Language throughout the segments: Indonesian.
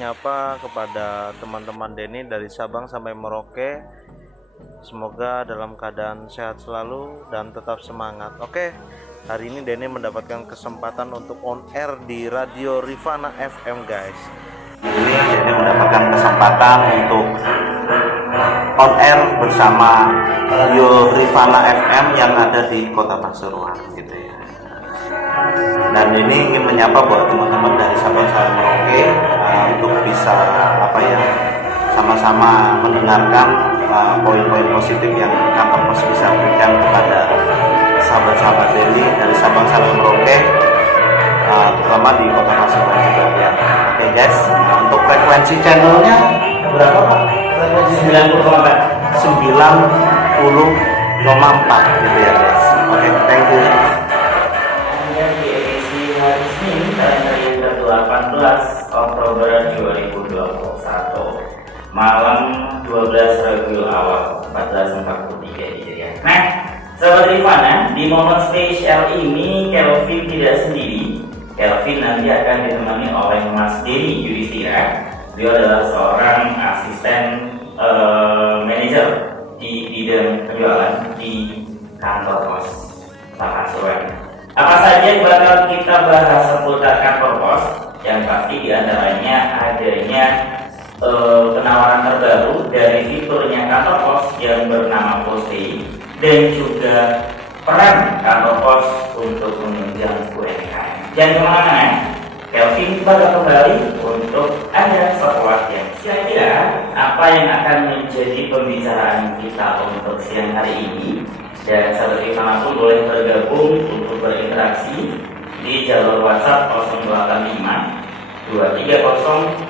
menyapa kepada teman-teman Denny dari Sabang sampai Merauke. Semoga dalam keadaan sehat selalu dan tetap semangat. Oke, hari ini Denny mendapatkan kesempatan untuk on air di Radio Rifana FM, guys. Ini Denny mendapatkan kesempatan untuk on air bersama Radio Rifana FM yang ada di Kota Pasuruan, gitu ya. Dan ini ingin menyapa buat teman-teman dari Sabang sampai Merauke untuk bisa sama-sama mendengarkan poin-poin positif yang kantor pos bisa berikan kepada sahabat-sahabat Denny dari Sabang sampai Merauke, terutama di Kota Pasuruan juga ya. Oke guys, untuk frekuensi channelnya berapa Pak? Frekuensi 90,4 gitu ya guys. Oke, thank you. Tanggal 18 Oktober 2021 malam 12 Rabiul Awal 1443 Hijriah. Nah, sahabat Rifana, di momen spesial ini Kelvin tidak sendiri. Kelvin nanti akan ditemani oleh Mas Denny Yudhistira. Beliau adalah seorang asisten manajer di bidang penjualan di kantor pos Pasuruan. Apa saja yang bakal kita bahas seputar kantor pos? Yang pasti diantaranya adanya penawaran terbaru dari fiturnya kantor pos yang bernama Postpay, dan juga peran kantor pos untuk menunjang UMKM. Jangan kemana-mana, Kelvin bakal kembali untuk Anda sesuatu yang kira-kira apa yang akan menjadi pembicaraan kita untuk siang hari ini. Dan sahabat Rifana pun boleh bergabung untuk berinteraksi di jalur WhatsApp 085 230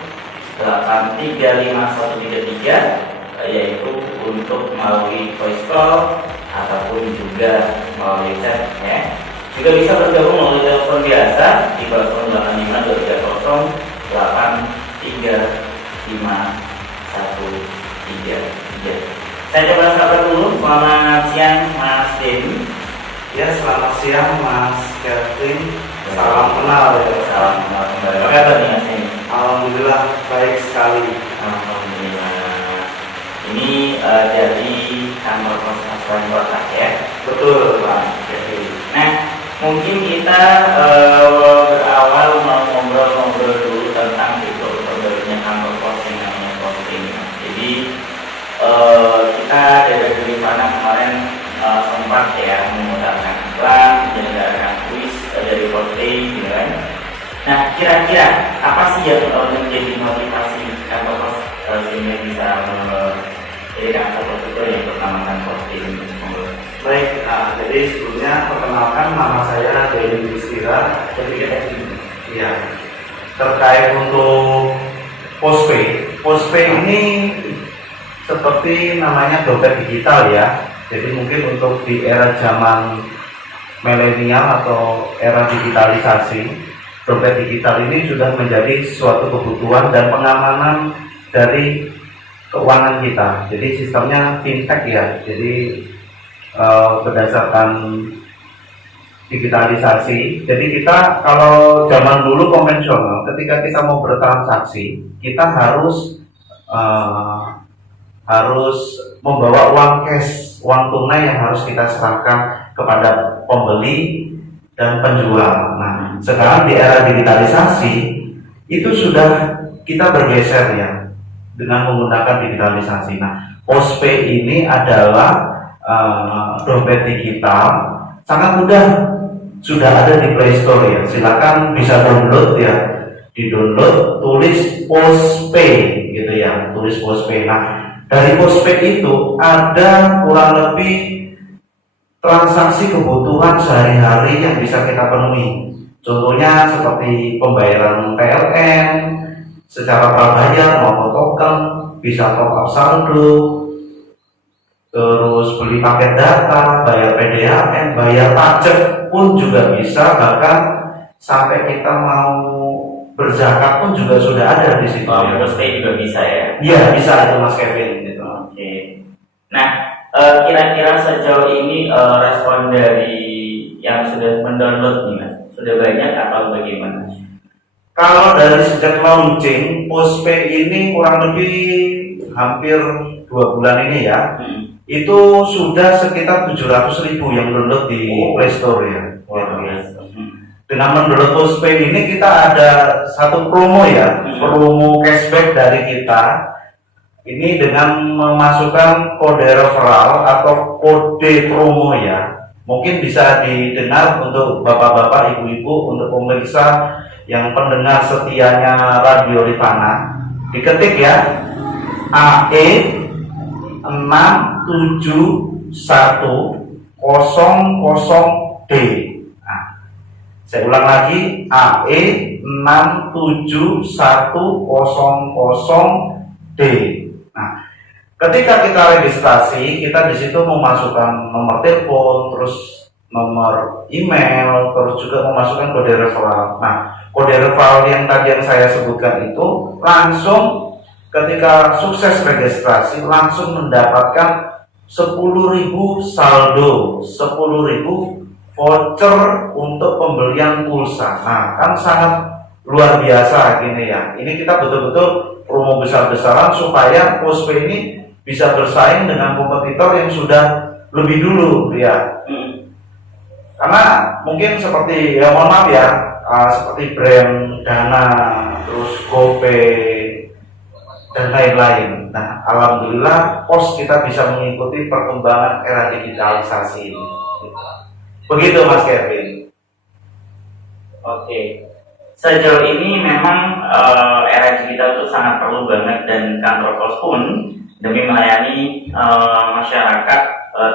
835 yaitu untuk melalui voice call ataupun juga melalui chat ya. Juga bisa bergabung melalui telepon biasa di 085 230 835 133. Saya coba sapa dulu. Selamat siang Mas Denny. Ya, selamat siang Mas Kelvin. Salam kenal ya. Salam kenal kembali. Apa kabar nih Mas Denny? Alhamdulillah baik sekali. Alhamdulillah. Ini dari kantor pos Pasuruan Kota ya. Betul Pak. Nah, mungkin kita berawal mau ngobrol-ngobrol dulu tentang fitur terbarunya kantor pos yang namanya Postpay. Jadi kita dari Rifana kemarin sempat ya menggunakan iklan, menyelenggarakan kuis dari Postpay, gitu kan. Nah, kira-kira apa sih yang menjadi motivasi kantor pos sehingga bisa menjadikan kantor pos itu yang bernamakan Postpay ini? Baik, jadi sebelumnya perkenalkan nama saya Denny Yudhistira. Ya, terkait untuk Postpay. Postpay ini seperti namanya dompet digital ya. Jadi mungkin untuk di era zaman milenial atau era digitalisasi, dompet digital ini sudah menjadi suatu kebutuhan dan pengamanan dari keuangan kita. Jadi sistemnya fintech ya. Jadi berdasarkan digitalisasi. Jadi kita kalau zaman dulu konvensional, ketika kita mau bertransaksi, kita harus membawa uang cash, uang tunai yang harus kita serahkan kepada pembeli dan penjual. Nah, sekarang di era digitalisasi itu sudah kita bergeser ya dengan menggunakan digitalisasi. Nah, Postpay ini adalah dompet digital, sangat mudah, sudah ada di Play Store ya. Silakan bisa download ya, di-download, tulis Postpay gitu ya, tulis Postpay. Nah, dari Postpay itu ada kurang lebih transaksi kebutuhan sehari-hari yang bisa kita penuhi. Contohnya seperti pembayaran PLN secara prabayar maupun token, bisa top up saldo, terus beli paket data, bayar PDAM, bayar pajak pun juga bisa, bahkan sampai kita mau berzakat pun juga sudah ada di situ. Postpay juga bisa ya? Iya, bisa itu Mas Kevin. Gitu. Oke. Nah, kira-kira sejauh ini respon dari yang sudah mendownload nih Mas, sudah banyak atau bagaimana? Kalau dari sejak launching Postpay ini kurang lebih hampir 2 bulan ini ya, itu sudah sekitar 700.000 yang download di Play Store ya. Dengan mendownload Postpay ini kita ada satu promo ya, promo cashback dari kita. Ini dengan memasukkan kode referral atau kode promo ya. Mungkin bisa didengar untuk bapak-bapak, ibu-ibu, untuk pemirsa yang pendengar setianya Radio Rifana. Diketik ya, AE 67100D. Nah, saya ulang lagi, AE 67100D. Nah, ketika kita registrasi, kita di situ memasukkan nomor telepon, terus nomor email, terus juga memasukkan kode referral. Nah, kode referral yang tadi yang saya sebutkan itu langsung ketika sukses registrasi langsung mendapatkan 10.000 saldo, 10.000 voucher untuk pembelian pulsa. Nah, kan sangat luar biasa gini ya. Ini kita betul-betul promo besar-besaran supaya Postpay ini bisa bersaing dengan kompetitor yang sudah lebih dulu ya. Karena mungkin seperti ya mohon maaf ya, seperti brand Dana, terus GoPay dan lain-lain. Nah, alhamdulillah Pos kita bisa mengikuti perkembangan era digitalisasi ini. Begitu Mas Kevin. Oke. Sejauh ini memang era digital itu sangat perlu banget, dan kantor pos pun demi melayani masyarakat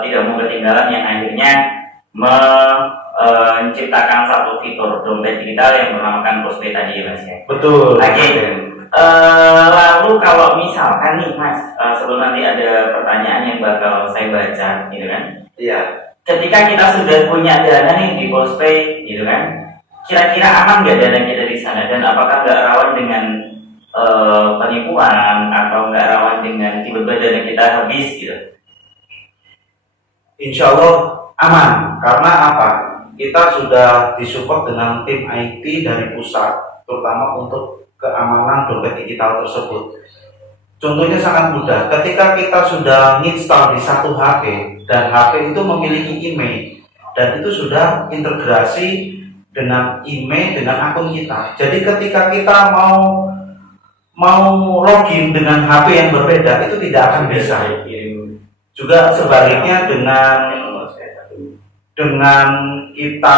tidak mau ketinggalan, yang akhirnya menciptakan satu fitur dompet digital yang bernamakan Postpay tadi ya Mas ya. Betul. Oke. Lalu kalau misalkan nih Mas, sebelum nanti ada pertanyaan yang bakal saya baca gitu kan. Iya. Ketika kita sudah punya dana nih di Postpay gitu kan, kira-kira aman nggak dana kita di sana, dan apakah nggak rawan dengan penipuan atau nggak rawan dengan tiba-tiba dana kita habis gitu? Insya Allah aman, karena apa? Kita sudah disupport dengan tim IT dari pusat, terutama untuk keamanan dompet digital tersebut. Contohnya sangat mudah, ketika kita sudah install di satu HP dan HP itu memiliki email dan itu sudah integrasi dengan email dengan akun kita. Jadi ketika kita mau login dengan HP yang berbeda itu tidak akan bisa. Juga sebaliknya dengan kita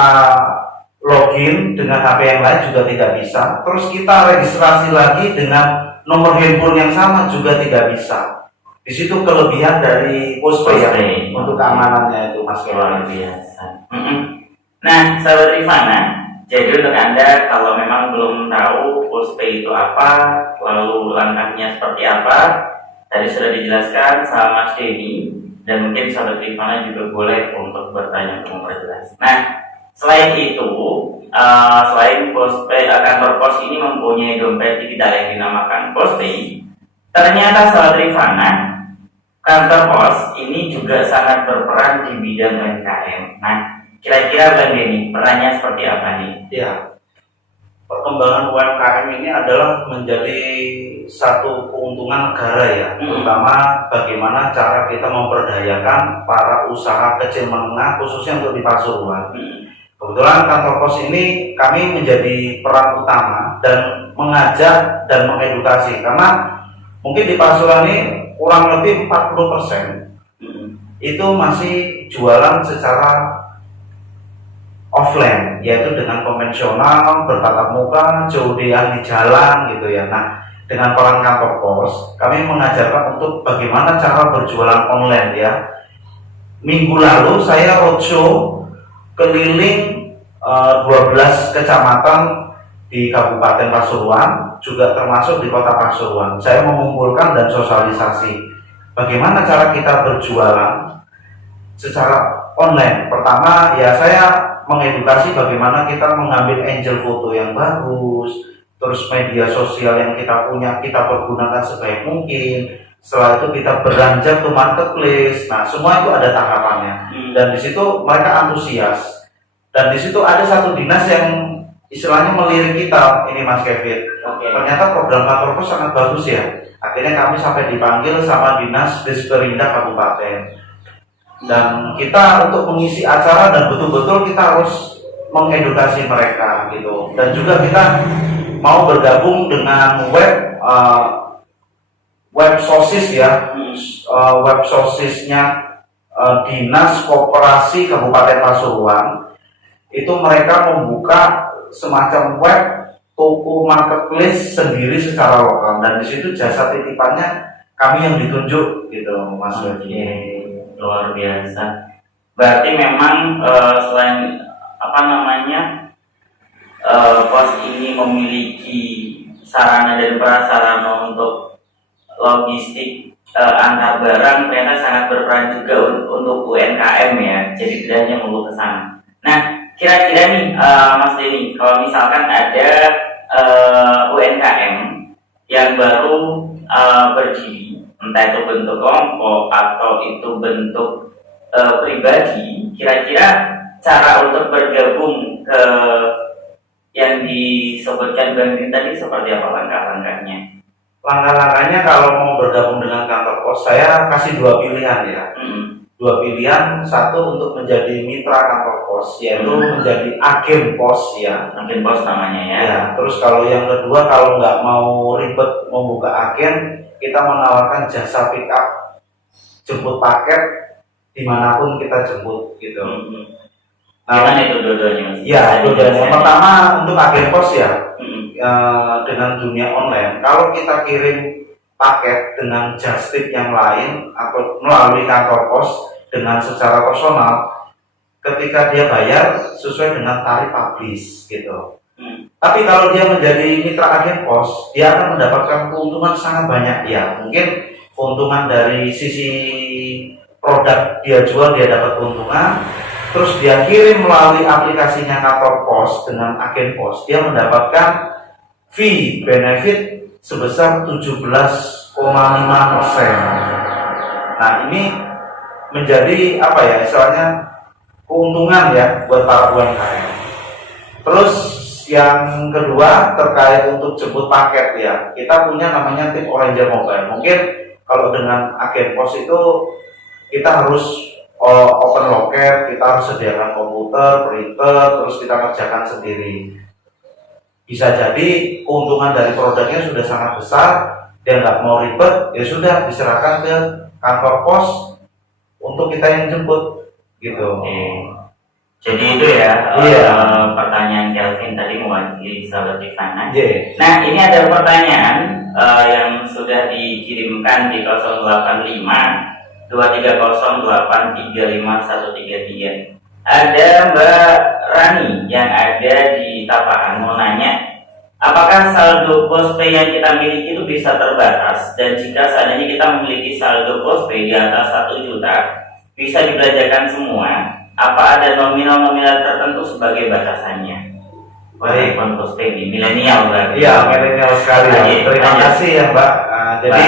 login dengan HP yang lain juga tidak bisa. Terus kita registrasi lagi dengan nomor handphone yang sama juga tidak bisa. Di situ kelebihan dari Postpay ya, untuk keamanannya itu Mas. Luar biasa. Nah, sahabat Rifana, jadi untuk Anda kalau memang belum tahu Postpay itu apa, lalu langkahnya seperti apa, tadi sudah dijelaskan sama Mas Denny, dan mungkin sahabat Rifana juga boleh untuk bertanya untuk memperjelas. Nah, selain itu, selain Postpay, kantor pos ini mempunyai dompet digital yang dinamakan Postpay. Ternyata sahabat Rifana, kantor pos ini juga sangat berperan di bidang UMKM. Nah, kira-kira Bang Denny, perannya seperti apa nih? Ya, perkembangan UMKM ini adalah menjadi satu keuntungan negara ya, terutama bagaimana cara kita memperdayakan para usaha kecil menengah khususnya untuk di Pasuruan. Kebetulan kantor pos ini kami menjadi peran utama dan mengajak dan mengedukasi, karena mungkin di Pasuruan ini kurang lebih 40% itu masih jualan secara offline, yaitu dengan konvensional, bertatap muka, COD-an di jalan gitu ya. Nah, dengan peran kantor pos, kami mengajarkan untuk bagaimana cara berjualan online ya. Minggu lalu saya roadshow keliling 12 kecamatan di Kabupaten Pasuruan, juga termasuk di Kota Pasuruan. Saya mengumpulkan dan sosialisasi bagaimana cara kita berjualan secara online. Pertama ya saya mengedukasi bagaimana kita mengambil angel foto yang bagus, terus media sosial yang kita punya kita pergunakan sebaik mungkin. Setelah itu kita beranjak ke marketplace. Nah, semua itu ada tahapannya. Dan di situ mereka antusias. Dan di situ ada satu dinas yang istilahnya melirik kita ini Mas Kevin. Oke. Ternyata program kantor pos sangat bagus ya. Akhirnya kami sampai dipanggil sama Dinas Disperindak Kabupaten. Dan kita untuk mengisi acara dan betul-betul kita harus mengedukasi mereka gitu. Dan juga kita mau bergabung dengan web sosis ya, web sosisnya Dinas Koperasi Kabupaten Pasuruan. Itu mereka membuka semacam web toko marketplace sendiri secara lokal, dan di situ jasa titipannya kami yang ditunjuk gitu Mas. Oke, luar biasa. Berarti memang selain apa namanya pos ini memiliki sarana dan prasarana untuk logistik antar barang, ternyata sangat berperan juga untuk UMKM ya. Jadi tidak hanya melulu ke sana. Nah, kira-kira nih Mas Denny, kalau misalkan ada UMKM yang baru berdiri, entah itu bentuk kelompok atau itu bentuk pribadi, kira-kira cara untuk bergabung ke yang disebutkan Bang Denny tadi seperti apa langkah-langkahnya? Langkah-langkahnya kalau mau bergabung dengan kantor pos, saya kasih dua pilihan ya. Dua pilihan, satu untuk menjadi mitra kantor pos, yaitu menjadi agen pos ya. Agen pos namanya ya. Ya, terus kalau yang kedua, kalau nggak mau ribet membuka agen, kita menawarkan jasa pick up, jemput paket dimanapun kita jemput gitu. Gimana itu dua-duanya? Ya, dua-duanya. Yang pertama untuk agen pos ya, dengan dunia online. Kalau kita kirim paket dengan just tip yang lain atau melalui kantor pos dengan secara personal, ketika dia bayar sesuai dengan tarif publish gitu. Tapi kalau dia menjadi mitra agen pos, dia akan mendapatkan keuntungan sangat banyak ya. Mungkin keuntungan dari sisi produk dia jual, dia dapat keuntungan. Terus dia kirim melalui aplikasinya kantor pos dengan agen pos, dia mendapatkan fee benefit sebesar 17,5%. Nah, ini menjadi apa ya istilahnya keuntungan ya buat para UMKM. Terus yang kedua terkait untuk jemput paket ya, kita punya namanya tim Oranger Mobile. Mungkin kalau dengan agen pos itu kita harus open loket, kita harus sediakan komputer, printer, terus kita kerjakan sendiri. Bisa jadi keuntungan dari produknya sudah sangat besar, dia nggak mau ribet, ya sudah diserahkan ke kantor pos untuk kita yang jemput gitu. Jadi itu ya pertanyaan Kelvin tadi mewakili sahabat Rifana. Nah, ini ada pertanyaan yang sudah dikirimkan di 085 230835133. Ada Mbak Rani yang ada di Tapaan mau nanya, apakah saldo postpay yang kita miliki itu bisa terbatas, dan jika seandainya kita memiliki saldo postpay di atas 1 juta bisa dibelanjakan semua, apa ada nominal-nominal tertentu sebagai batasannya? Baik, postpay di milenial berarti. Iya, milenial sekali ya. Terima kasih ya Mbak. Jadi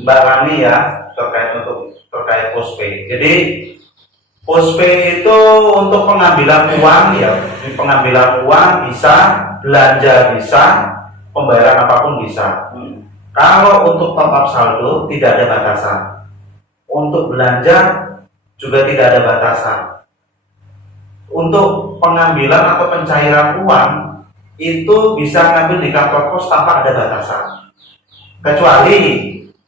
Mbak Rani ya terkait postpay. Jadi postpay itu untuk pengambilan uang ya, pengambilan uang bisa, belanja bisa, pembayaran apapun bisa. Kalau untuk top up saldo tidak ada batasan. Untuk belanja juga tidak ada batasan. Untuk pengambilan atau pencairan uang itu bisa ngambil di kantor pos tanpa ada batasan. Kecuali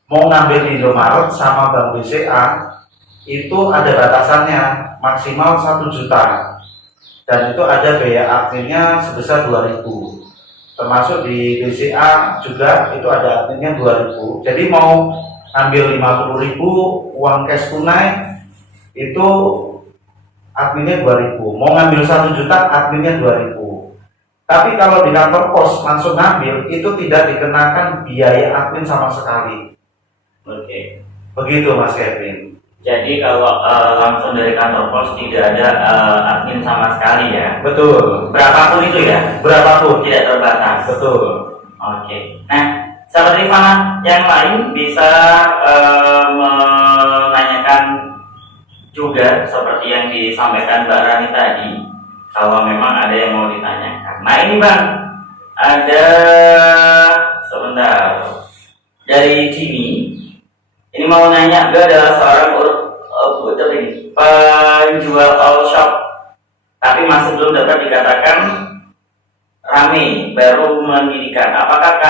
mau ngambil di Indomaret sama Bank BCA itu ada batasannya maksimal 1 juta, dan itu ada biaya adminnya sebesar 2.000. Termasuk di BCA juga itu ada adminnya 2.000. Jadi mau ambil 50.000 uang cash tunai itu adminnya 2.000. Mau ngambil 1 juta adminnya 2.000. Tapi kalau di kantor pos langsung ngambil itu tidak dikenakan biaya admin sama sekali. Oke. Begitu Mas Kevin. Jadi kalau langsung dari kantor pos tidak ada admin sama sekali ya? Betul. Berapapun itu ya? Berapapun. Tidak terbatas? Betul. Oke. Nah, sahabat Rifana yang lain bisa menanyakan juga seperti yang disampaikan Mbak Rani tadi. kalau memang ada yang mau ditanyakan. Nah ini Bang, ada sebentar dari Jimmy. Ini mau nanya, gue adalah seorang penjual all shop, tapi masih belum dapat dikatakan rame, baru mendirikan. Apakah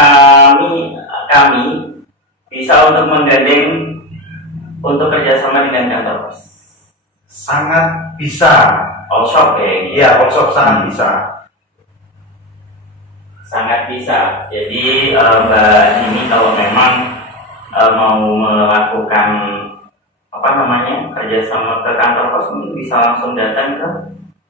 kami bisa untuk menggandeng untuk kerjasama dengan kantor pos? Sangat bisa. All shop ya? Iya, all shop sangat bisa. Sangat bisa. Jadi Mbak ini kalau memang mau melakukan kerjasama ke kantor pos, mungkin bisa langsung datang ke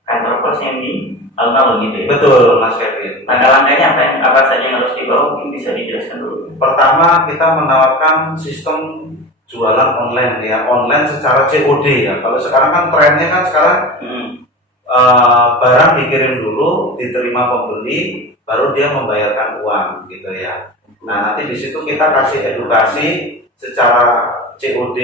kantor pos yang di alun-alun gitu ya? Betul, Mas Kevin. Langkah-langkahnya apa saja yang harus dibawa, mungkin bisa dijelaskan dulu. Pertama, kita menawarkan sistem jualan online ya, online secara COD ya. Kalau sekarang kan trennya kan sekarang barang dikirim dulu, diterima pembeli, baru dia membayarkan uang gitu ya. Nah, nanti di situ kita kasih edukasi secara COD,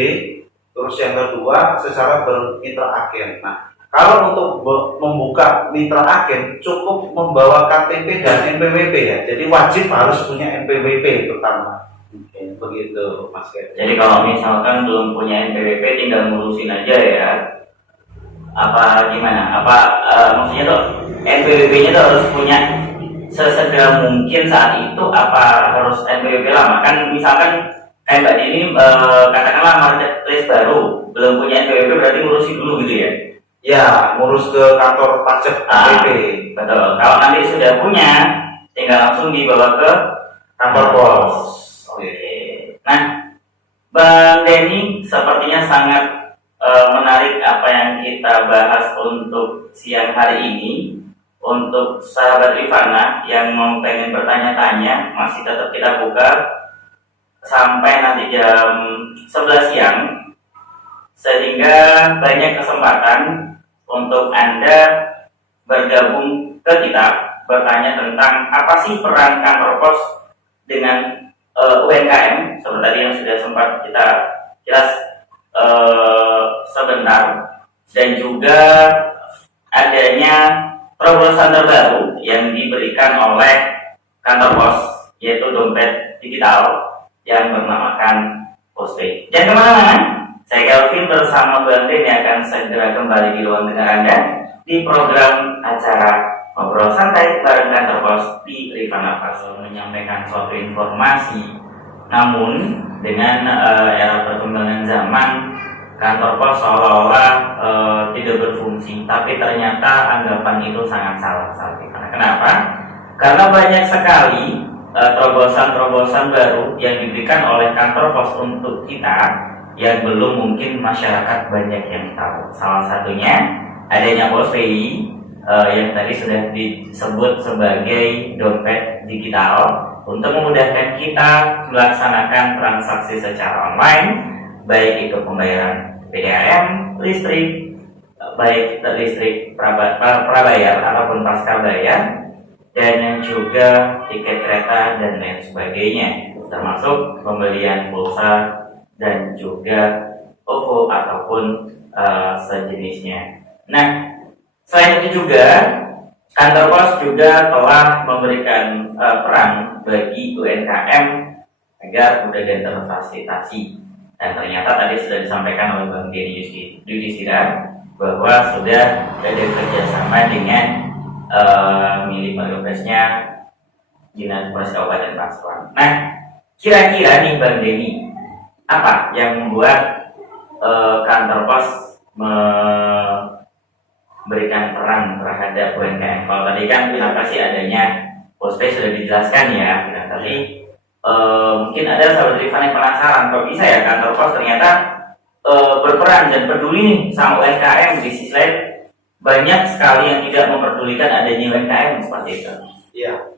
terus yang kedua secara bermitra agen. Nah, kalau untuk membuka mitra agen cukup membawa KTP dan NPWP ya. Jadi wajib harus punya NPWP pertama. Begitu Mas Kevin. Jadi kalau misalkan belum punya NPWP tinggal ngurusin aja ya. Apa gimana? Maksudnya tuh NPWP-nya tuh harus punya sesegera mungkin saat itu, apa harus NPWP lama? Kan misalkan kayak Mbak Dini katakanlah marketplace baru, belum punya NPWP berarti ngurusin dulu gitu ya? Ya, ngurus ke kantor pajak NPWP. Betul. Kalau nanti sudah punya, tinggal langsung dibawa ke Kantor pos. Oke. Nah, Bang Denny sepertinya sangat menarik apa yang kita bahas untuk siang hari ini. Untuk sahabat Rifana yang mau pengen bertanya-tanya, masih tetap kita buka sampai nanti jam 11 siang, sehingga banyak kesempatan untuk Anda bergabung ke kita, bertanya tentang apa sih peran kantor pos dengan UMKM, seperti tadi yang sudah sempat kita jelas sebentar, dan juga adanya terobosan terbaru yang diberikan oleh kantor pos, yaitu dompet digital yang bernamakan Postpay. Jangan kemana-mana, saya Kelvin bersama Bang Den yang akan segera kembali di ruang dengar Anda di program acara Ngobrol Santai bareng kantor pos di Rifana Pasal, menyampaikan suatu informasi. Namun dengan era perkembangan zaman, kantor pos seolah-olah tidak berfungsi, tapi ternyata anggapan itu sangat salah saat ini. Kenapa? Karena banyak sekali terobosan-terobosan baru yang diberikan oleh kantor pos untuk kita yang belum mungkin masyarakat banyak yang tahu. Salah satunya adanya Postpay yang tadi sudah disebut sebagai dompet digital untuk memudahkan kita melaksanakan transaksi secara online, baik itu pembayaran PDAM, listrik, baik listrik prabayar ataupun pasca bayar, dan juga tiket kereta dan lain sebagainya, termasuk pembelian pulsa dan juga OVO ataupun sejenisnya. Nah, selain itu juga kantor pos juga telah memberikan peran bagi UMKM agar mudah dan terfasilitasi. Dan ternyata tadi sudah disampaikan oleh Bang Denny Yudhistira bahwa sudah ada kerjasama dengan milik Margopesnya Dinas Pos Kabupaten Pasuruan. Nah, kira-kira nih Bang Denny, apa yang membuat kantor pos memberikan peran terhadap UMKM? Kalau tadi kan kenapa sih adanya Postpay sudah dijelaskan ya, tapi mungkin ada sahabat Rifan yang penasaran kok bisa ya kantor pos ternyata berperan dan peduli nih sama UMKM. Di sisi lain banyak sekali yang tidak memperdulikan adanya UMKM seperti itu. Iya.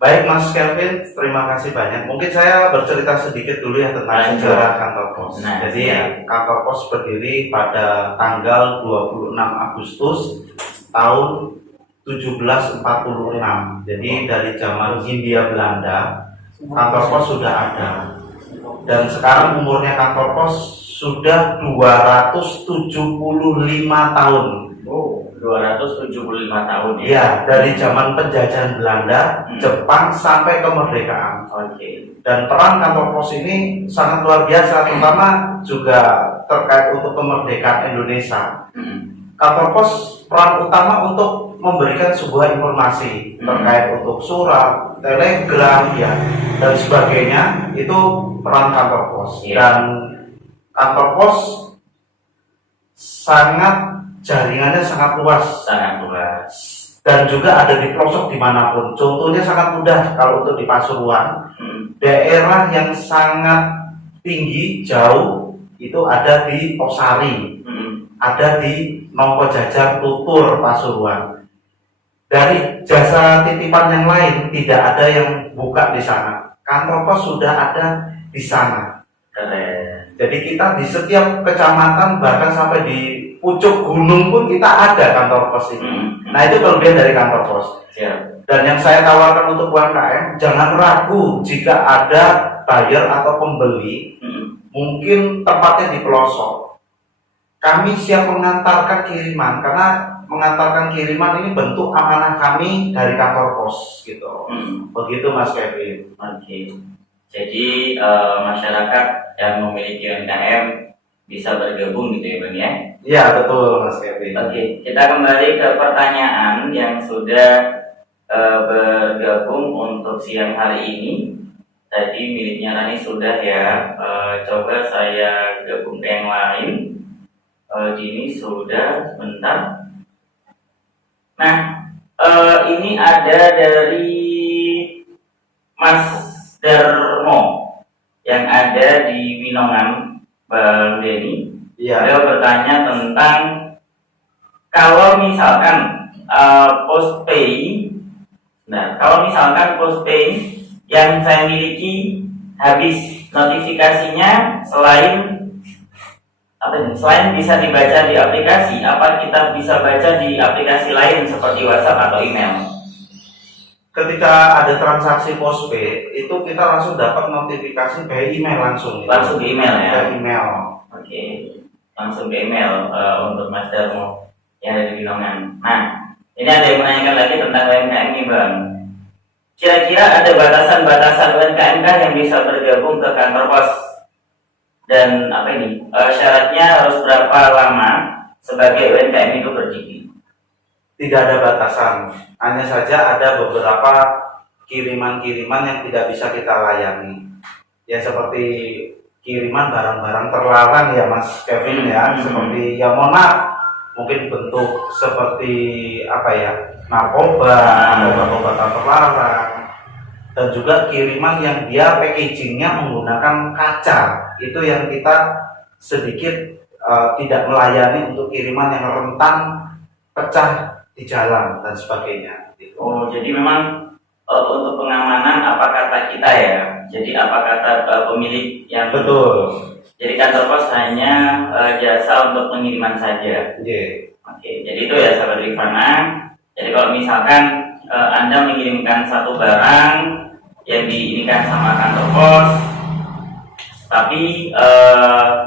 Baik Mas Kelvin, terima kasih banyak. Mungkin saya bercerita sedikit dulu ya tentang sejarah kantor pos. Jadi kantor pos berdiri pada tanggal 26 Agustus tahun 1746. Jadi dari zaman Hindia Belanda kantor pos sudah ada. Dan sekarang umurnya kantor pos sudah 275 tahun. 275 tahun ya. Ya, dari zaman penjajahan Belanda, Jepang sampai kemerdekaan. Oke. Dan peran kantor pos ini sangat luar biasa, terutama juga terkait untuk kemerdekaan Indonesia. Kantor pos peran utama untuk memberikan sebuah informasi terkait untuk surat, telegram, ya, dan sebagainya. Itu peran kantor pos. Dan kantor pos jaringannya sangat luas. Sangat luas. Dan juga ada di pelosok dimanapun. Contohnya sangat mudah kalau untuk di Pasuruan, daerah yang sangat tinggi jauh itu ada di Osari, ada di Nongko Jajar, Tutur, Pasuruan. Dari jasa titipan yang lain tidak ada yang buka di sana. Kantor pos sudah ada di sana. Keren. Jadi kita di setiap kecamatan bahkan sampai di pucuk gunung pun kita ada kantor pos ini. Nah, itu kelebihan dari kantor pos. Siap. Dan yang saya tawarkan untuk UMKM, jangan ragu jika ada buyer atau pembeli, mungkin tempatnya di pelosok. Kami siap mengantarkan kiriman, karena mengantarkan kiriman ini bentuk amanah kami dari kantor pos, gitu. Begitu Mas Kevin. Oke. Jadi masyarakat yang memiliki UMKM bisa bergabung gitu ya Bang ya? Iya betul Mas Kevin. Oke, kita kembali ke pertanyaan yang sudah bergabung untuk siang hari ini. Tadi miliknya Rani sudah ya. Coba saya gabung ke yang lain. Ini sudah, sebentar. Nah, ini ada dari Mas Darmo yang ada di Winongan, Bang Denny. Iya. Beliau bertanya tentang kalau misalkan postpay. Nah, kalau misalkan postpay yang saya miliki habis notifikasinya selain bisa dibaca di aplikasi, apa kita bisa baca di aplikasi lain seperti WhatsApp atau email? Ketika ada transaksi postpay, itu kita langsung dapat notifikasi by email langsung. Langsung ke email ya? Ke email. Oke, langsung ke email untuk Mas Darmo yang ada di Binongan. Nah, ini ada yang menanyakan lagi tentang UMKM nih Bang. Kira-kira ada batasan-batasan UMKM yang bisa bergabung ke kantor pos? Dan apa ini? Syaratnya harus berapa lama sebagai UMKM itu berdiri? Tidak ada batasan, hanya saja ada beberapa kiriman-kiriman yang tidak bisa kita layani. Ya seperti kiriman barang-barang terlarang ya Mas Kevin ya, seperti ya mohon maaf, mungkin bentuk seperti apa ya, narkoba, obat-obatan terlarang, dan juga kiriman yang dia packagingnya menggunakan kaca, itu yang kita sedikit tidak melayani untuk kiriman yang rentan pecah di jalan dan sebagainya. Oh, jadi memang untuk pengamanan apa kata kita ya. Jadi apa kata pemilik yang betul. Jadi kantor pos hanya jasa untuk pengiriman saja. Oke, jadi itu ya sahabat Rifana. Jadi kalau misalkan Anda mengirimkan satu barang yang diinikan sama kantor pos, tapi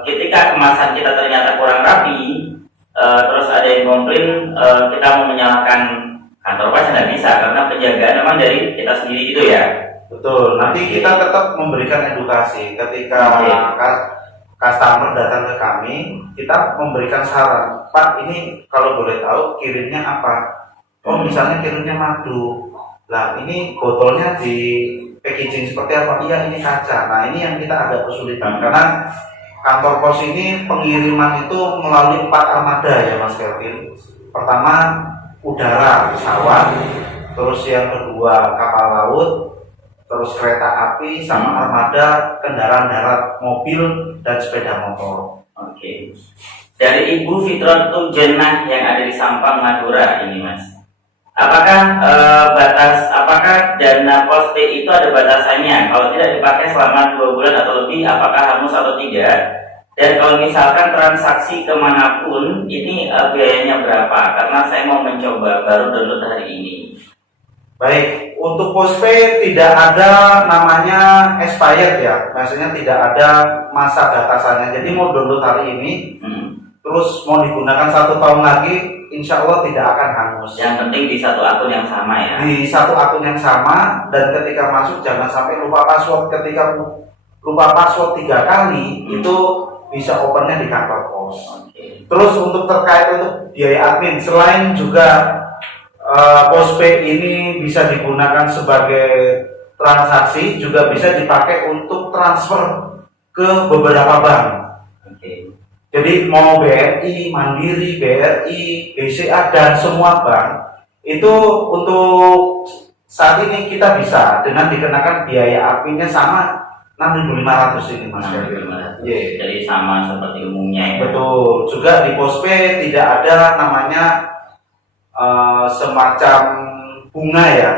ketika kemasan kita ternyata kurang rapi, terus ada yang komplain, kita mau menyalahkan kantor pos tidak bisa karena penjagaan memang dari kita sendiri gitu ya. Betul. Nanti kita tetap memberikan edukasi ketika customer datang ke kami, kita memberikan saran. Pak, ini kalau boleh tahu kirimnya apa? Oh, misalnya kirimnya madu. Lah, ini botolnya di packaging seperti apa? Iya, ini kaca. Nah, ini yang kita agak kesulitan karena kantor pos ini pengiriman itu melalui 4 armada ya Mas Kelvin. Pertama udara, pesawat, terus yang kedua kapal laut, terus kereta api, sama armada kendaraan darat, mobil dan sepeda motor. Oke. Dari Ibu Fitrotul Jannah yang ada di Sampang, Madura ini Mas. Apakah apakah dana postpay itu ada batasannya? Kalau tidak dipakai selama 2 bulan atau lebih, apakah hangus atau tidak? Dan kalau misalkan transaksi kemanapun, ini biayanya berapa? Karena saya mau mencoba, baru download hari ini. Baik, untuk postpay tidak ada namanya expired ya, maksudnya tidak ada masa batasannya. Jadi mau download hari ini, terus mau digunakan 1 tahun lagi, insya Allah tidak akan hangus. Yang penting di satu akun yang sama ya. Di satu akun yang sama, dan ketika masuk jangan sampai lupa password. Ketika lupa password 3 kali itu bisa opennya di kantor pos. Terus untuk terkait untuk biaya admin, selain juga Postpay ini bisa digunakan sebagai transaksi, juga bisa dipakai untuk transfer ke beberapa bank. Jadi mau BRI, Mandiri, BRI, BCA, dan semua bank itu untuk saat ini kita bisa dengan dikenakan biaya adminnya sama 6.500 ini Mas. 6.500. Yeah. Jadi sama seperti umumnya ya. Betul. Juga di Postpay tidak ada namanya semacam bunga ya.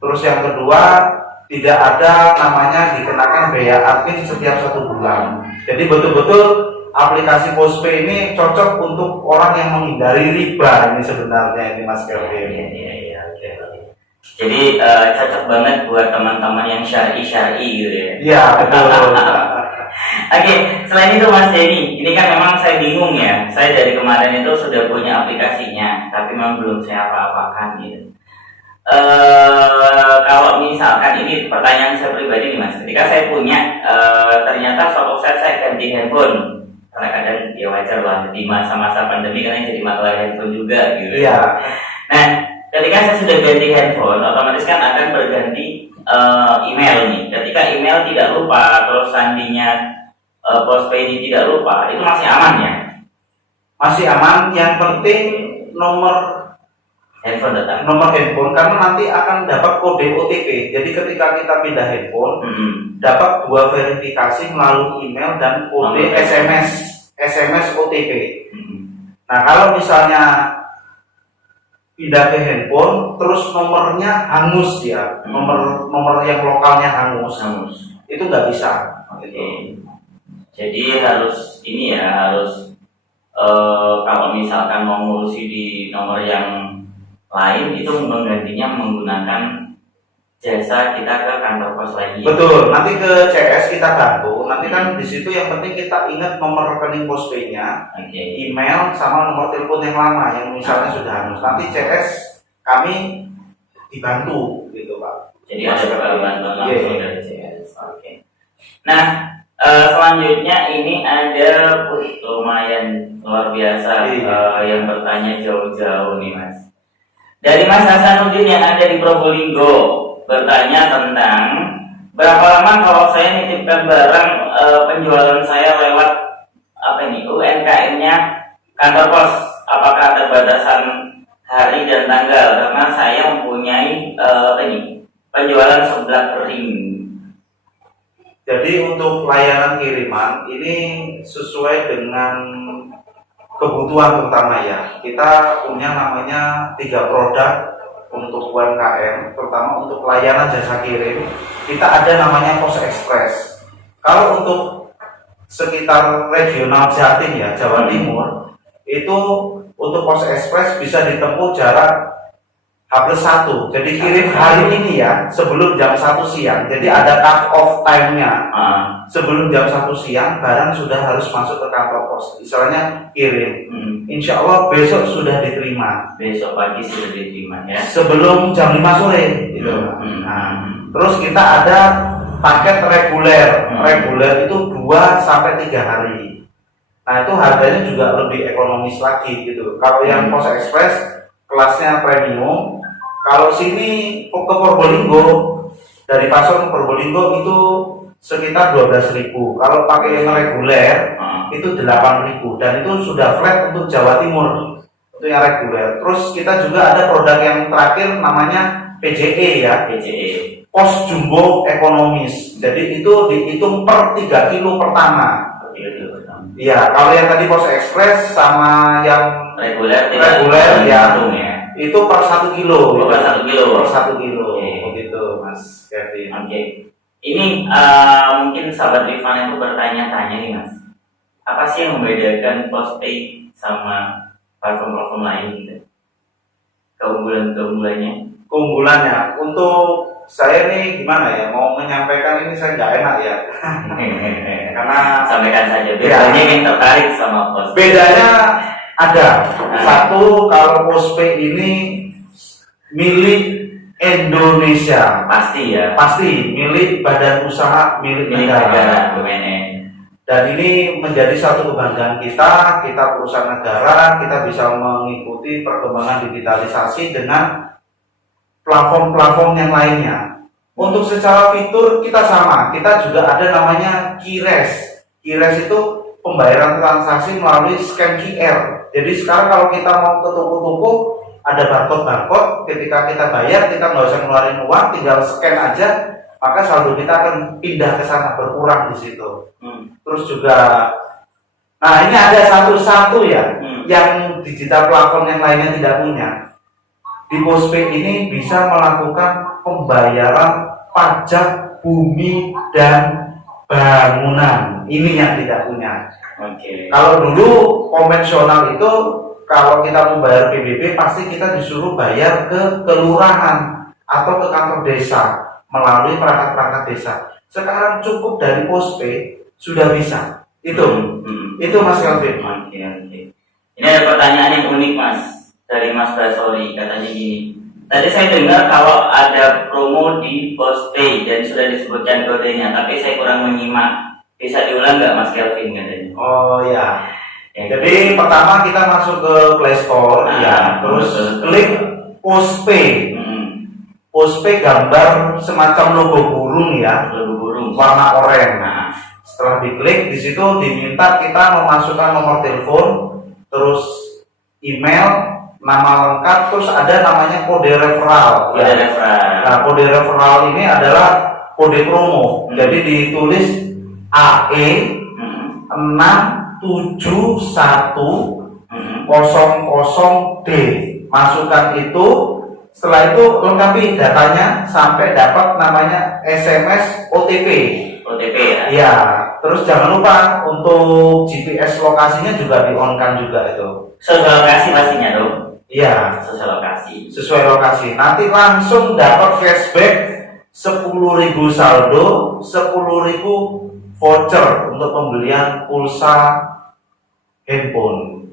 Terus yang kedua, tidak ada namanya dikenakan biaya admin setiap 1 bulan. Jadi betul-betul aplikasi Postpay ini cocok untuk orang yang menghindari riba ini sebenarnya ini Mas Kevin. Iya. Jadi cocok banget buat teman-teman yang syar'i gitu ya. Iya betul. Oke, selain itu Mas Denny, ini kan memang saya bingung ya. Saya dari kemarin itu sudah punya aplikasinya, tapi memang belum saya apa-apakan gitu. Kalau misalkan ini pertanyaan saya pribadi nih Mas, ketika saya punya ternyata suatu saat saya ganti handphone. Karena kadang ya wajar lah di masa-masa pandemi karena jadi masalah handphone juga gitu. Iya. Nah, ketika saya sudah ganti handphone, otomatis kan akan berganti email nih. Ketika email tidak lupa, terus sandinya Postpay ini tidak lupa, itu masih aman ya? Masih aman. Yang penting nomor handphone datang. Nomor handphone, karena nanti akan dapat kode OTP. Jadi ketika kita pindah handphone, dapat 2 verifikasi melalui email dan kode SMS OTP. Nah kalau misalnya pindah ke handphone, terus nomornya hangus dia, nomor yang lokalnya hangus, itu nggak bisa. Jadi harus ini ya, harus kalau misalkan mau ngurusi di nomor yang lain itu menggantinya menggunakan jasa kita ke kantor pos lagi. Betul. Nanti ke CS kita bantu. Nanti kan di situ yang penting kita ingat nomor rekening Postpay-nya, email sama nomor telepon yang lama yang misalnya sudah hangus. Nanti CS kami dibantu gitu Pak. Jadi ada bantuan langsung dari CS. Nah, selanjutnya ini ada lumayan luar biasa yang bertanya jauh-jauh nih Mas. Dari Mas Hasanuddin yang ada di Probolinggo bertanya tentang berapa lama kalau saya nitipkan barang penjualan saya lewat UMKM-nya kantor pos, apakah ada batasan hari dan tanggal? Karena saya mempunyai penjualan seblak kering. Jadi untuk layanan kiriman ini sesuai dengan kebutuhan terutama ya. Kita punya namanya 3 produk untuk UMKM, terutama untuk layanan jasa kirim. Kita ada namanya Pos Express. Kalau untuk sekitar regional Jatim ya, Jawa Timur, itu untuk Pos Express bisa ditempuh jarak H+1. Jadi kirim hari ini ya, sebelum jam 1 siang. Jadi ada cut off time-nya. Sebelum jam 1 siang barang sudah harus masuk ke kantor pos. Misalnya kirim, insya Allah besok sudah diterima. Besok pagi sudah diterima ya. Sebelum jam 5 sore gitu. Terus kita ada paket reguler. Reguler itu 2 sampai 3 hari. Nah itu harganya juga lebih ekonomis lagi gitu. Kalau yang Pos Express kelasnya premium. Kalau sini ke Probolinggo, dari Pasar ke Probolinggo itu sekitar 12.000. Kalau pakai yang reguler itu 8.000 dan itu sudah flat untuk Jawa Timur untuk yang reguler. Terus kita juga ada produk yang terakhir namanya PJE ya, Pos Jumbo Ekonomis. Jadi itu dihitung per 3 kilo pertama. Iya, kalau yang tadi Pos Express sama yang reguler ya, itu per 1 kilo. Per 1 kilo. Per 1 kilo. Begitu Mas Kevin. Ini mungkin sahabat Rifan itu bertanya-tanya nih Mas, apa sih yang membedakan Postpay sama platform-platform lain gitu? Keunggulannya? Keunggulannya untuk saya nih gimana ya, mau menyampaikan ini saya nggak enak ya. Karena sampaikan saja. Bedanya yang tertarik sama Postpay. Bedanya Ada satu, kalau postpay ini milik Indonesia, Pasti ya. pasti milik badan usaha milik Milik negara. negara, BUMN. Dan ini menjadi satu kebanggaan kita perusahaan negara, kita bisa mengikuti perkembangan digitalisasi dengan platform-platform yang lainnya. Untuk secara fitur kita sama, kita juga ada namanya QRIS. QRIS itu pembayaran transaksi melalui scan QR. Jadi sekarang kalau kita mau ke toko-toko, ada barcode, ketika kita bayar, kita nggak usah ngeluarin uang, tinggal scan aja, maka saldo kita akan pindah ke sana, berkurang di situ. Terus juga, nah ini ada satu ya, yang digital platform yang lainnya tidak punya. Di postpay ini bisa melakukan pembayaran pajak bumi dan bangunan. Ini yang tidak punya. Oke. Kalau dulu konvensional itu, kalau kita membayar PBB pasti kita disuruh bayar ke kelurahan atau ke kantor desa melalui perangkat-perangkat desa. Sekarang cukup dari postpay sudah bisa. Itu Mas Kelvin. Oke. Ini ada pertanyaan yang unik Mas dari Mas Basori, katanya gini. Tadi saya dengar kalau ada promo di postpay dan sudah disebutkan kodenya, tapi saya kurang menyimak. Bisa diulang nggak Mas Kelvin katanya? Oh ya. Jadi pertama kita masuk ke Play Store, ya, terus klik postpay. Postpay gambar semacam logo burung ya, Logo burung warna oranye. Nah, setelah diklik di situ diminta kita memasukkan nomor telepon, terus email, nama lengkap, terus ada namanya kode referral. kode referral. Nah, kode referral ini adalah kode promo. Jadi ditulis AE 67100D. Masukkan itu, setelah itu lengkapi datanya sampai dapat namanya SMS OTP. OTP ya. Iya, terus jangan lupa untuk GPS lokasinya juga di-on-kan juga itu. Sesuai lokasi pastinya dong. Iya, Sesuai lokasi. sesuai lokasi. Nanti langsung dapat cashback 10.000 saldo, 10.000 voucher untuk pembelian pulsa handphone.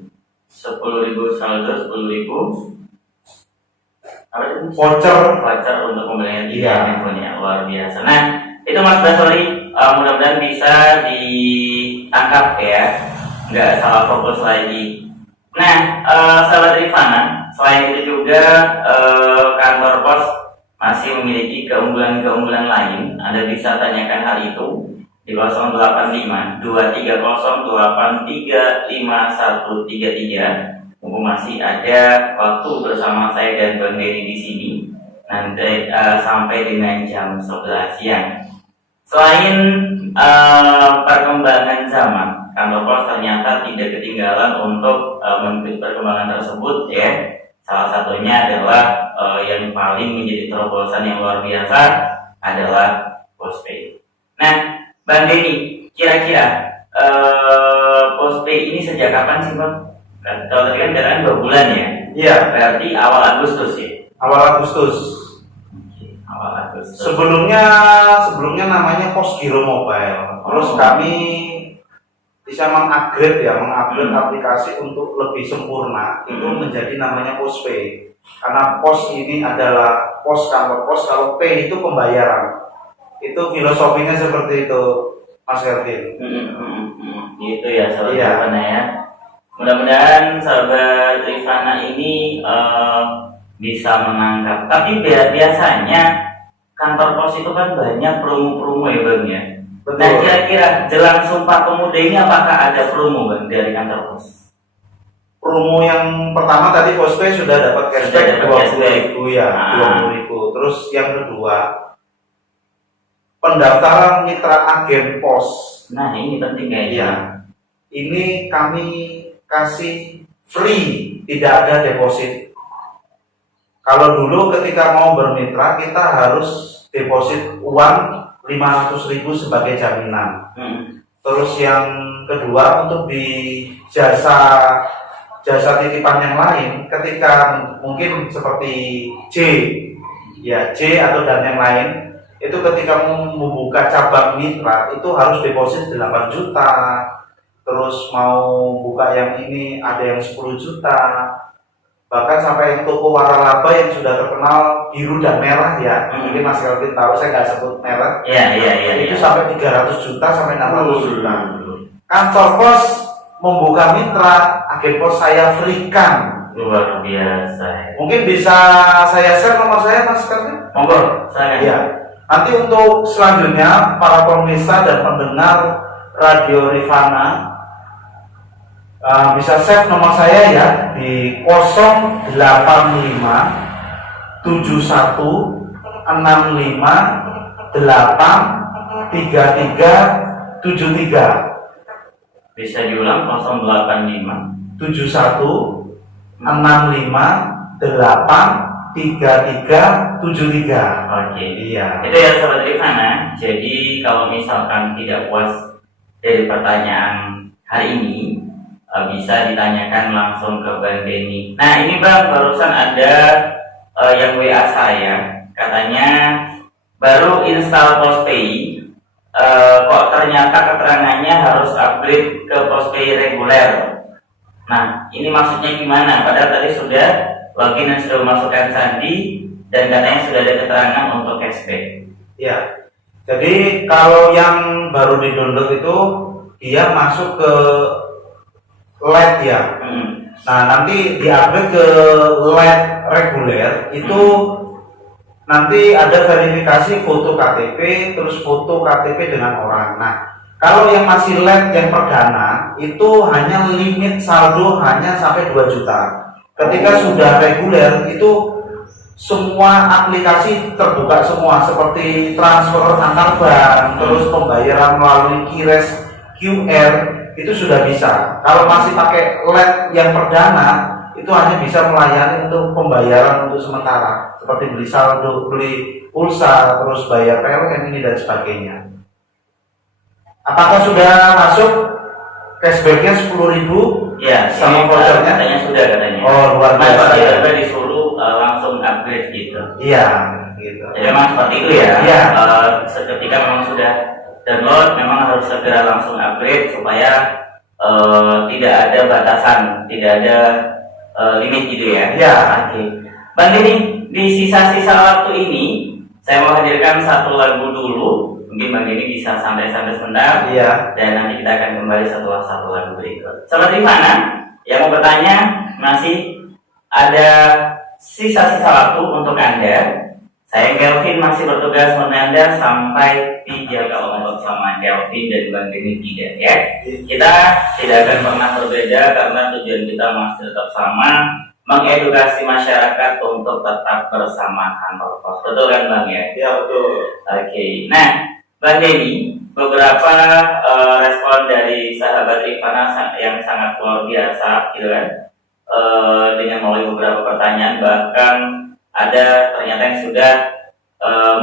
10.000 saldo, 10.000 apa itu? Voucher. Voucher untuk pembelian Iya. handphone ya, luar biasa. Nah, itu Mas Basori, mudah-mudahan bisa ditangkap ya, nggak salah fokus lagi. Nah, sahabat Rifana, selain itu juga kantor pos masih memiliki keunggulan-keunggulan lain. Anda bisa tanyakan hal itu di 085 230 835 133. Mumpung masih ada waktu bersama saya dan Bang Denny di sini nanti sampai dengan jam 11 siang. Selain perkembangan zaman, kantor pos ternyata tidak ketinggalan untuk mengikuti perkembangan tersebut ya. Salah satunya adalah yang paling menjadi terobosan yang luar biasa adalah postpay. Nah, Bang Denny, kira-kira postpay ini sejak kapan sih Bang? Kalau tadi kan katakan 2 bulan ya? Iya, Berarti awal Agustus ya? awal Agustus. Awal Agustus. Sebelumnya namanya Posgiro Mobile. Terus kami bisa mengupgrade aplikasi untuk lebih sempurna. Itu menjadi namanya Postpay. Karena pos ini adalah pos kantor pos, kalau pay itu pembayaran. Itu filosofinya seperti itu, Mas Kelvin. Gitu ya, sahabat Iya. Rifana ya. Mudah-mudahan sahabat Rifana ini bisa menangkap. Tapi biasanya kantor pos itu kan banyak promo-promo ya Bang ya. Betul. Nah, kira-kira jelang Sumpah Pemuda ini apakah ada promo Bang dari kantor pos? Promo yang pertama tadi Postpay sudah dapat cashback Sudah dapat 20.000 ya, Ah. 20.000. Terus yang kedua, pendaftaran mitra agen pos. Nah, ini penting kayaknya. Iya. Ini kami kasih free, tidak ada deposit. Kalau dulu ketika mau bermitra kita harus deposit uang 500.000 sebagai jaminan. Terus yang kedua, untuk di jasa titipan yang lain, ketika mungkin seperti J atau dan yang lain, itu ketika membuka cabang mitra itu harus deposit 8 juta, terus mau buka yang ini ada yang 10 juta, bahkan sampai yang toko waralaba yang sudah terkenal biru dan merah ya, mungkin Mas Kelvin tahu, saya nggak sebut merek. Iya. Itu sampai 300 juta sampai 600 juta. Kantor pos membuka mitra, agen pos saya free-kan. Luar biasa. Mungkin bisa saya share nomor saya, Mas Kelvin? Monggo, silakan. Iya. Nanti untuk selanjutnya para pemirsa dan pendengar Radio Rifana bisa save nomor saya ya di 085 71 65 8 33 73. Bisa diulang 085 71 65 8 33 73. Oke. Iya. Itu ya Sobat Rifana. Jadi kalau misalkan tidak puas dari pertanyaan hari ini, bisa ditanyakan langsung ke Bang Denny. Nah ini Bang, barusan ada yang WA saya, katanya baru install Postpay, kok ternyata keterangannya harus upgrade ke Postpay reguler. Nah ini maksudnya gimana? Padahal tadi sudah login dan sudah memasukkan sandi dan katanya sudah ada keterangan untuk cashback. Ya, jadi kalau yang baru di-download itu dia masuk ke LED ya. Nah nanti di-upgrade ke LED reguler itu nanti ada verifikasi foto KTP, terus foto KTP dengan orang. Nah kalau yang masih LED yang perdana itu hanya limit saldo hanya sampai 2 juta. Ketika sudah reguler itu semua aplikasi terbuka semua, seperti transfer antar bank, terus pembayaran melalui QRIS, QR itu sudah bisa. Kalau masih pakai LED yang perdana itu hanya bisa melayani untuk pembayaran untuk sementara, seperti beli saldo, beli pulsa, terus bayar PLN ini dan sebagainya. Apakah sudah masuk cashbacknya 10.000? Ya, sama vouchernya? Katanya sudah katanya. Oh luar biasa. Tiba-tiba disuruh langsung upgrade gitu. Iya, gitu. Jadi memang seperti itu ya. Iya. Ketika memang sudah download, memang harus segera langsung upgrade supaya tidak ada batasan, tidak ada limit gitu ya. Iya. Oke. Bang Denny, di sisa-sisa waktu ini saya mau hadirkan satu lagu dulu. Mungkin Bang Denny bisa santai-santai sebentar. Iya. Dan nanti kita akan kembali setelah satu lagu berikut. Sobat Rifana yang mau bertanya, masih ada sisa-sisa waktu untuk Anda. Saya Kelvin masih bertugas menanda sampai 3 kelompok sama Kelvin dan Bang Denny tidak ya. Kita tidak akan pernah berbeda karena tujuan kita masih tetap sama, mengedukasi masyarakat untuk tetap bersama kantor pos. Betul kan Bang ya? Iya betul. Oke. Nah Bang Denny, beberapa respon dari sahabat Rifana yang sangat luar biasa gitu kan, dengan melalui beberapa pertanyaan, bahkan ada ternyata yang sudah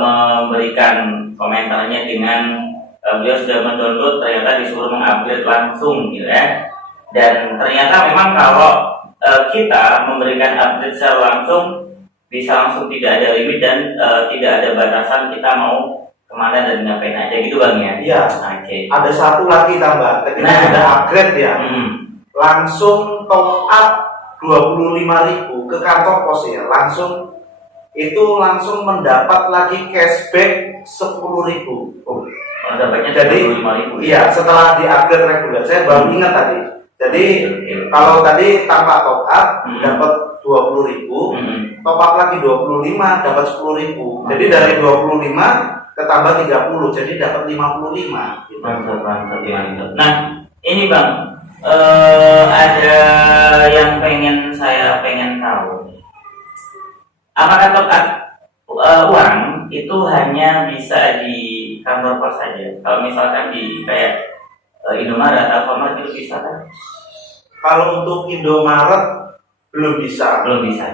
memberikan komentarnya dengan beliau sudah mendownload, ternyata disuruh mengupgrade langsung gitu ya. Dan ternyata memang kalau kita memberikan upgrade secara langsung bisa langsung, tidak ada limit dan tidak ada batasan kita mau kemana dan ngapain aja gitu Bang ya. Iya. Oke. Ada satu lagi tambah, ketika Nah. sudah upgrade ya, langsung top up 25.000 ke kantor pos ya, langsung mendapat lagi cashback 10.000. Dapatnya Jadi 25.000. iya, setelah di upgrade reguler, saya baru ingat tadi. Jadi kalau tadi tanpa top up dapat 20.000, top up lagi 25 dapat 10.000. Jadi dari 25 ketambah 30, jadi dapat 55. Gitu. Mantap. Nah, ini Bang, ada yang saya pengen tahu. Apakah top up uang itu hanya bisa di kantor pos saja? Kalau misalkan di kayak Indomaret atau Alfamart itu bisa kan? Kalau untuk Indomaret belum bisa,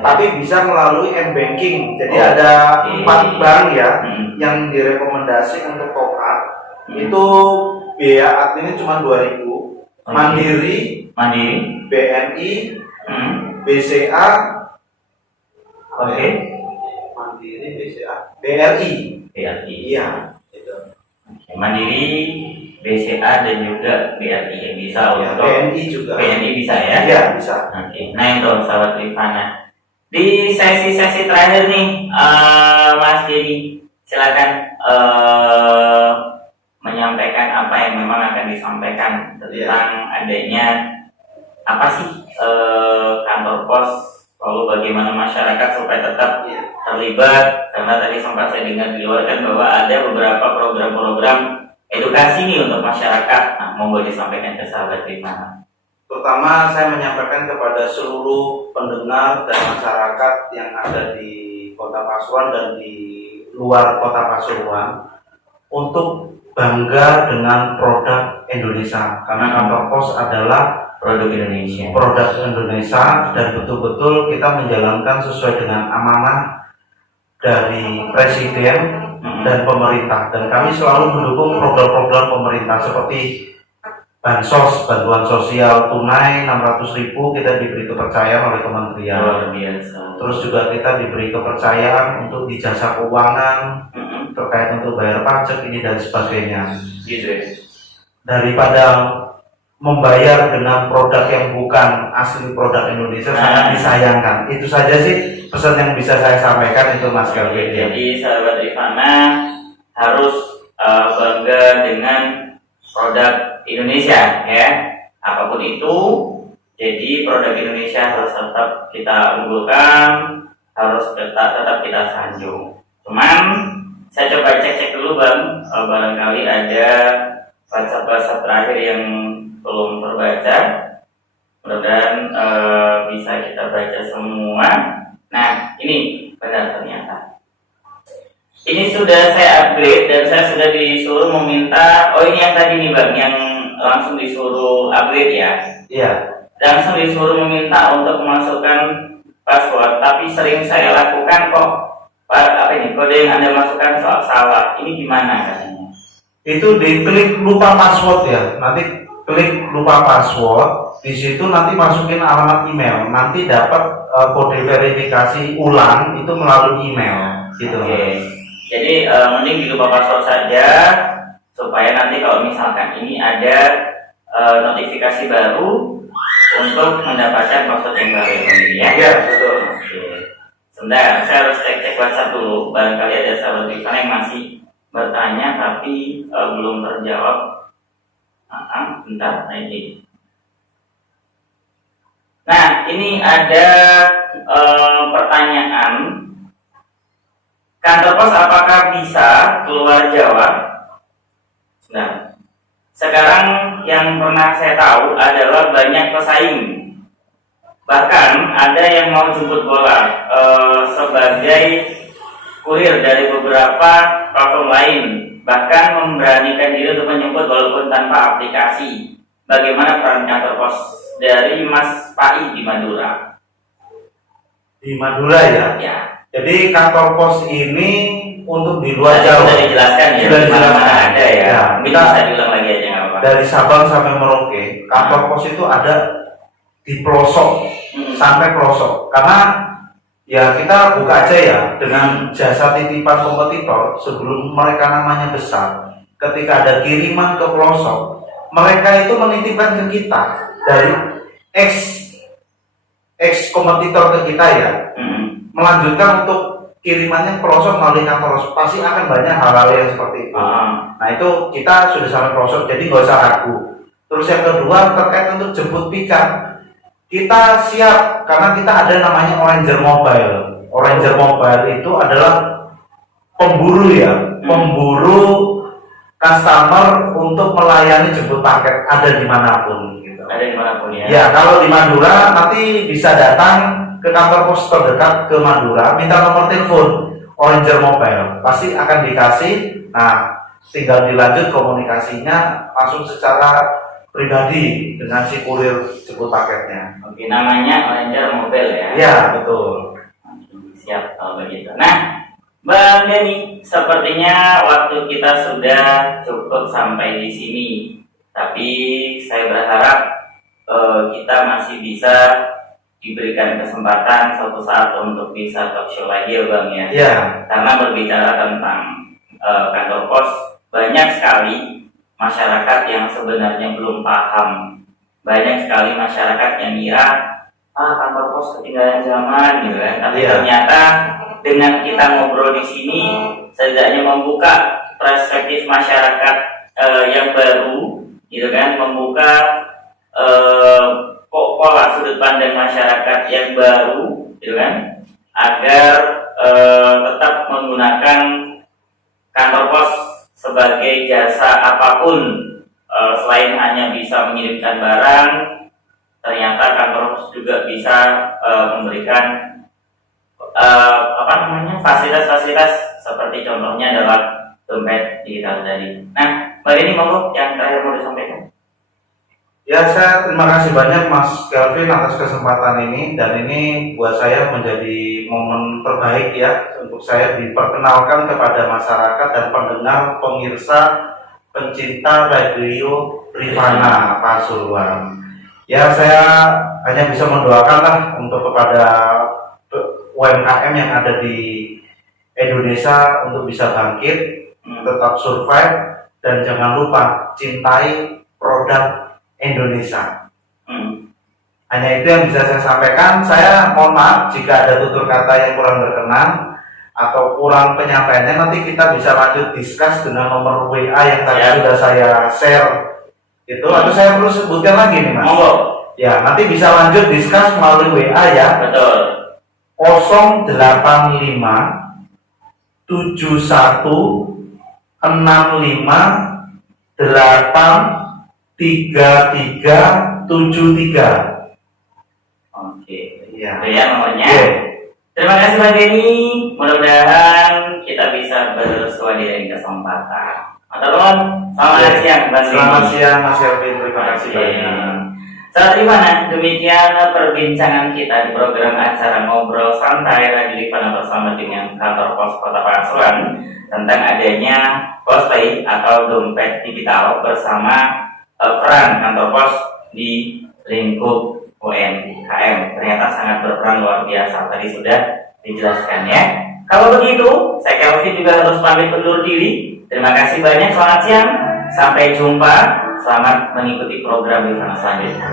tapi bisa melalui m-banking. Jadi ada 4 bank ya yang direkomendasi untuk top up. Itu biaya adminnya cuma 2.000. Mandiri, BNI, BCA, Mandiri, BCA, BRI. BRI. Iya, itu. Mandiri, BCA dan juga BRI yang bisa Ya, untuk BNI juga. BNI bisa ya? Iya, bisa. Oke, nah itu sahabat Rifana. Di sesi-sesi terakhir nih, Mas Dedi, silakan menyampaikan apa yang memang akan disampaikan tentang adanya apa sih kantor pos, lalu bagaimana masyarakat supaya tetap terlibat, karena tadi sempat saya dengar di luar kan bahwa ada beberapa program-program edukasi nih untuk masyarakat. Nah, monggo disampaikan ke sahabat Rifana. Pertama, saya menyampaikan kepada seluruh pendengar dan masyarakat yang ada di Kota Pasuruan dan di luar Kota Pasuruan untuk bangga dengan produk Indonesia, karena kantor pos adalah Produk Indonesia. produk Indonesia dan betul-betul kita menjalankan sesuai dengan amanah dari Presiden dan pemerintah, dan kami selalu mendukung program-program pemerintah seperti bansos, bantuan sosial tunai 600.000 kita diberi kepercayaan oleh kementerian. Luar biasa. Terus juga kita diberi kepercayaan untuk di jasa keuangan terkait untuk bayar pajak ini dan sebagainya. Gitu ya. Daripada membayar dengan produk yang bukan asli produk Indonesia, sangat disayangkan. Itu saja sih pesan yang bisa saya sampaikan itu, Mas Kelvin. Jadi sahabat Rifana harus bangga dengan produk Indonesia ya, apapun itu. Jadi produk Indonesia harus tetap kita unggulkan, harus tetap kita sanjung. Cuman saya coba cek dulu Bang, barangkali ada WhatsApp terakhir yang belum terbaca. Mudah-mudahan bisa kita baca semua. Nah, ini benar ternyata. Ini sudah saya upgrade dan saya sudah disuruh meminta. Oh, ini yang tadi nih Bang, yang langsung disuruh upgrade ya. Iya. Langsung disuruh meminta untuk memasukkan password, tapi sering saya lakukan kok apa ini kode yang Anda masukkan soal salah. Ini gimana katanya? Itu diklik lupa password ya. Nanti klik lupa password, di situ nanti masukin alamat email, nanti dapat kode verifikasi ulang itu melalui email gitu. Oke. Jadi mending di lupa password saja supaya nanti kalau misalkan ini ada notifikasi baru untuk mendapatkan password yang baru ya. Iya, betul. Oke. Sebentar, saya harus cek WhatsApp dulu. Barangkali ada sahabat Rifana yang masih bertanya tapi belum terjawab. Bentar, ini. Nah, ini ada pertanyaan. Kantor pos apakah bisa keluar Jawa? Nah, sekarang yang pernah saya tahu adalah banyak pesaing. Bahkan ada yang mau jemput bola sebagai kurir dari beberapa platform lain. Bahkan memberanikan diri untuk menjemput walaupun tanpa aplikasi. Bagaimana peran kantor pos dari Mas Pai di Madura? Di Madura ya. Ya. Jadi kantor pos ini untuk di luar Jawa. Sudah dijelaskan ya. Sudah dijelaskan. Ada ya. Ya, Mungkin kita bisa diulang lagi aja nggak apa-apa. dari Sabang sampai Merauke, kantor pos itu ada di pelosok sampai pelosok. Karena ya kita buka aja ya dengan jasa titipan kompetitor sebelum mereka namanya besar. Ketika ada kiriman ke pelosok, mereka itu menitipkan ke kita dari ex kompetitor ke kita ya. Melanjutkan untuk kirimannya pelosok melalui kantor, pasti akan banyak hal-hal yang seperti itu. Nah itu kita sudah sampai pelosok, jadi nggak usah ragu. Terus yang kedua terkait untuk jemput pick-up, kita siap karena kita ada namanya Oranger Mobile. Oranger Mobile itu adalah pemburu ya, pemburu customer untuk melayani jemput paket ada dimanapun. Gitu. Ada dimanapun ya. Ya kalau di Madura nanti bisa datang ke kantor pos terdekat ke Madura, minta nomor telepon Oranger Mobile, pasti akan dikasih. Nah, tinggal dilanjut komunikasinya langsung secara pribadi dengan si kurir jemput paketnya. Oke, namanya Oranger Mobile ya. Ya, betul. Siap kalau begitu. Nah, Bang Dani, sepertinya waktu kita sudah cukup sampai di sini. Tapi saya berharap kita masih bisa diberikan kesempatan suatu saat untuk bisa talk show lagi ya Bang ya. Ya. Karena berbicara tentang kantor pos banyak sekali masyarakat yang sebenarnya belum paham. Banyak sekali masyarakat yang kira kantor pos ketinggalan zaman gitu kan. Tapi ternyata dengan kita ngobrol di sini setidaknya membuka perspektif masyarakat yang baru gitu kan, membuka pola sudut pandang masyarakat yang baru gitu kan, agar tetap menggunakan kantor pos sebagai jasa apapun selain hanya bisa mengirimkan barang. Ternyata kantor pos juga bisa memberikan fasilitas-fasilitas seperti contohnya adalah dompet digital tadi. Nah, Mbak Deni, monggo yang terakhir mau disampaikan. Ya, saya terima kasih banyak Mas Kelvin atas kesempatan ini, dan ini buat saya menjadi momen terbaik ya untuk saya diperkenalkan kepada masyarakat dan pendengar pemirsa pencinta radio Rifana Pasuruan. Ya, saya hanya bisa mendoakan lah untuk kepada UMKM yang ada di Indonesia untuk bisa bangkit, tetap survive, dan jangan lupa cintai produk Indonesia. Hanya itu yang bisa saya sampaikan. Saya mohon maaf jika ada tutur kata yang kurang berkenan atau kurang penyampaiannya. Nanti kita bisa lanjut discuss dengan nomor WA yang tadi sudah saya share itu, atau saya perlu sebutkan lagi nih Mas? Ya, nanti bisa lanjut discuss melalui WA ya. Betul. 085 71 65 8 3373. Oke, ya. Itu ya nomornya. Terima kasih Mbak Deni. Mudah-mudahan kita bisa bersua di lain kesempatan. Teman-teman, selamat siang Mbak Deni. Selamat siang Mas Elvin. Terima kasih banyak. Saat Rifana, demikian perbincangan kita di program acara Ngobrol Santai Radio Rifana bersama dengan kantor pos Kota Pasuruan tentang adanya postpay atau dompet digital bersama peran kantor pos di lingkup UMKM. Ternyata sangat berperan luar biasa, tadi sudah dijelaskan ya. Kalau begitu, saya Kelvin juga harus pamit undur diri. Terima kasih banyak, selamat siang, sampai jumpa. Selamat mengikuti program Rifana selanjutnya.